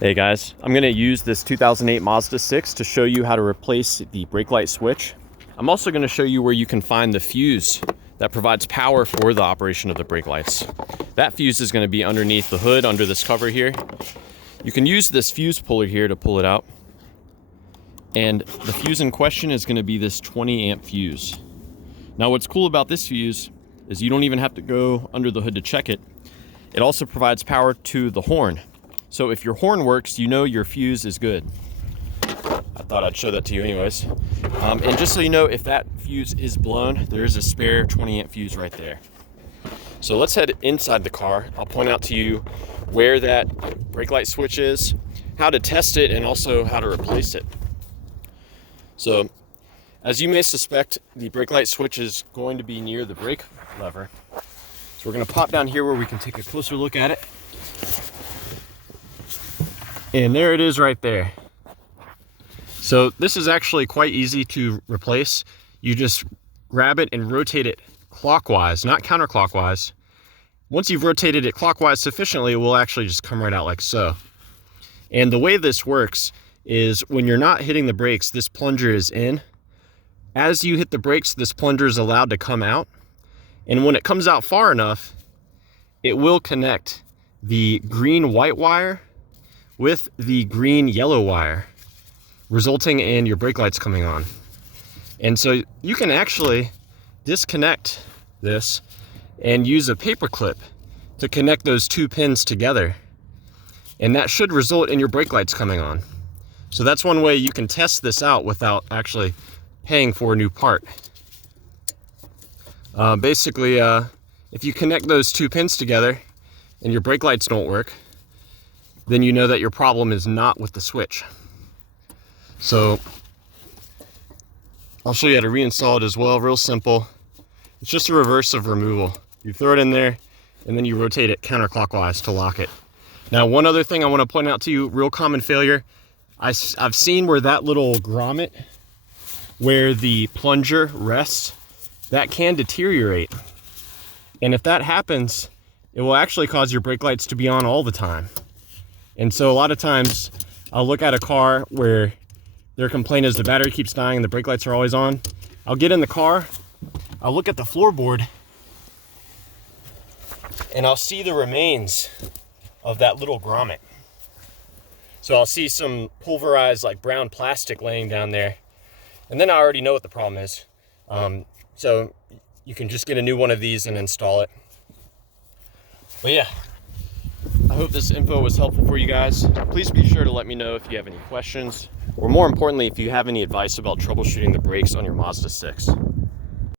Hey guys, I'm going to use this 2008 Mazda 6 to show you how to replace the brake light switch. I'm also going to show you where you can find the fuse that provides power for the operation of the brake lights. That fuse is going to be underneath the hood, under this cover here. You can use this fuse puller here to pull it out. And the fuse in question is going to be this 20 amp fuse. Now what's cool about this fuse is you don't even have to go under the hood to check it. It also provides power to the horn. So if your horn works, you know your fuse is good. I thought I'd show that to you anyways. And just so you know, if that fuse is blown, there is a spare 20 amp fuse right there. So let's head inside the car. I'll point out to you where that brake light switch is, how to test it, and also how to replace it. So as you may suspect, the brake light switch is going to be near the brake lever. So we're going to pop down here where we can take a closer look at it. And there it is right there. So this is actually quite easy to replace. You just grab it and rotate it clockwise, not counterclockwise. Once you've rotated it clockwise sufficiently, it will actually just come right out like so. And the way this works is when you're not hitting the brakes, this plunger is in. As you hit the brakes, this plunger is allowed to come out. And when it comes out far enough, it will connect the green-white wire with the green-yellow wire, resulting in your brake lights coming on. And so you can actually disconnect this and use a paper clip to connect those two pins together. And that should result in your brake lights coming on. So that's one way you can test this out without actually paying for a new part. Basically, if you connect those two pins together and your brake lights don't work, then you know that your problem is not with the switch. So I'll show you how to reinstall it as well, real simple. It's just a reverse of removal. You throw it in there and then you rotate it counterclockwise to lock it. Now, one other thing I want to point out to you, real common failure, I've seen where that little grommet, where the plunger rests, that can deteriorate. And if that happens, it will actually cause your brake lights to be on all the time. And so a lot of times I'll look at a car where their complaint is the battery keeps dying and the brake lights are always on. I'll get in the car, I'll look at the floorboard, and I'll see the remains of that little grommet. So I'll see some pulverized like brown plastic laying down there. And then I already know what the problem is. So you can just get a new one of these and install it. But yeah, I hope this info was helpful for you guys. Please be sure to let me know if you have any questions, or more importantly, if you have any advice about troubleshooting the brakes on your Mazda 6.